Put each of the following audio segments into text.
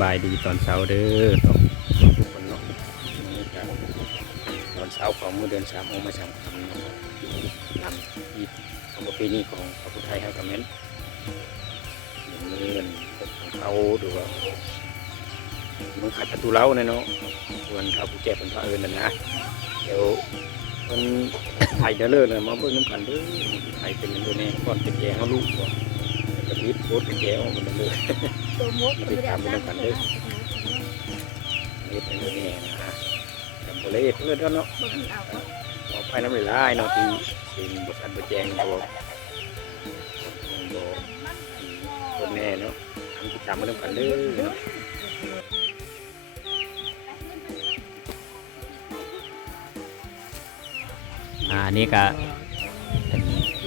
บายดีตอนเช้าเด้อทุกคนเนาะนี่ครับตอนเช้าของมื้อเดือน3ออกมา3คำเนาะนำอีกของประเพณีของพระพุทธไทยเฮาก็แม่นเงินของเขาดูว่าเมืองขายประตูเล้าเนาะส่วนเขาผู้แก่เพิ่นพาเอิ้นนั่นนะเดี๋ยวเพิ่นไทยเด้อเลยมาเบิ่งนำกันเด้อไทยเป็นจังได๋แน่ก่อนเป็นแกเฮาลูกบ่กระพริบโคตรเป็นแกออกมาเลย ตัวมด มา ตัว ติด เดีย ตาม ว กันกันเด้อเฮ็ดให้แน่นะจำบ่ละเอียดเลยเนาะ บ่คือเอาก็ ขอไปน้ำลายเนาะที่เป็นบทสันบทแจงตัวคนแน่เนาะทำกิจกรรมมาทำกันเลยเนาะนี่ก็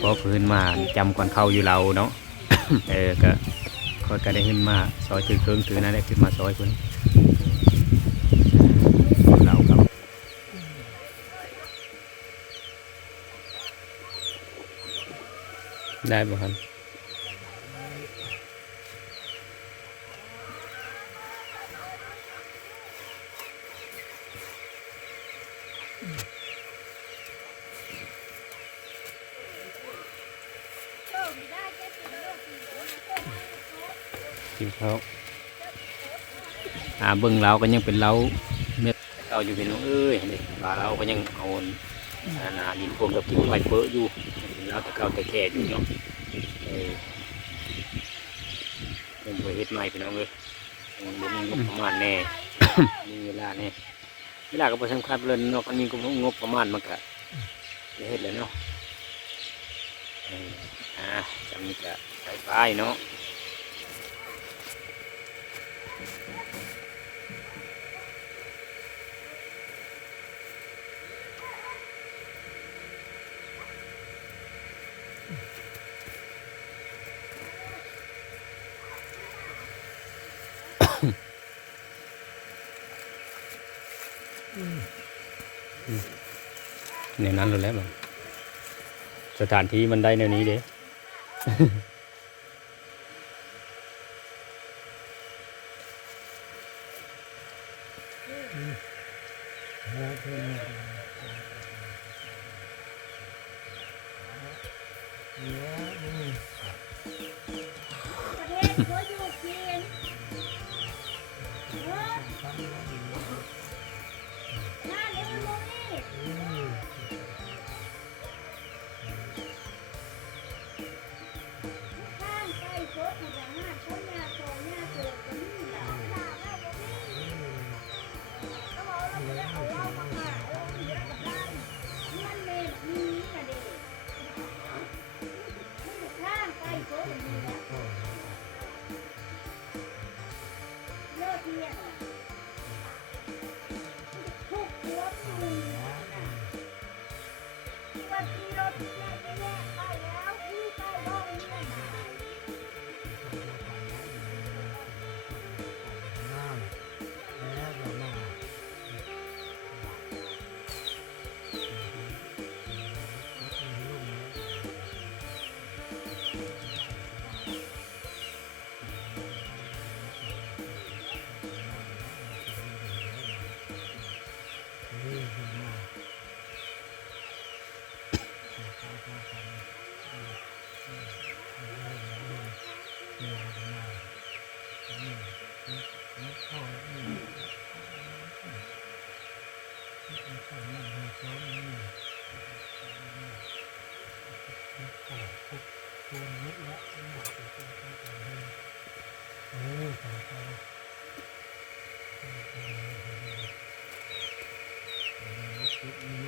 พอพื้นมาจำก่อนเข้าอยู่เราเนาะ ก็คอยก็ได้ขึ้นมาซอยถือเครื่องถือนั่นได้ขึ้นมาซอยคนเราครับได้บ่ครับกินข้าวเบิ่งเราก็ยังเป็นเราเม็ดเราอยู่เป็นน้องเอ้ยนี่ปลาเราก็ยังเอาดินพวมกับกินไฟเปื้ออยู่เราแต่เก่าแต่แก่อยู่เนาะยังบ่เฮ็ดใหม่พี่น้องเอ้ยยังบ่มีงบประมาณแน่ มีเวลาแน่เวลาก็บ่สำคัญเลยเนาะมันมีงบประมาณมันก็เฮ็ดเลยเนาะจำนี้ก็ใส่ป้ายเนาะในนั้นเลยแหล้วมันสถานที่มันได้แนวนี้เด้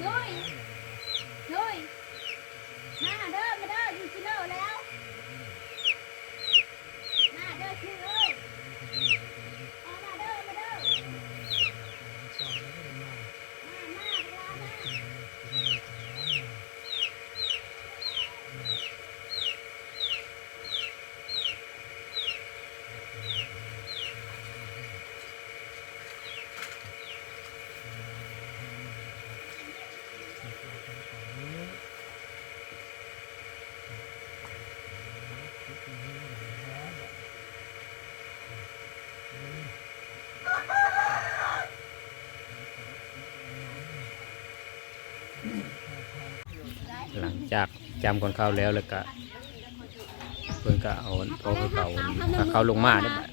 ลุยลุยมาเด้อมาเด้ออยู่ชิโน่แล้วมาเด้อชิโน่มาเด้อมาเด้อมาเวลามา หลังจากจำคนเข้าแล้วก็เพิ่นก็เอาพอเขาลงมาได้อบัด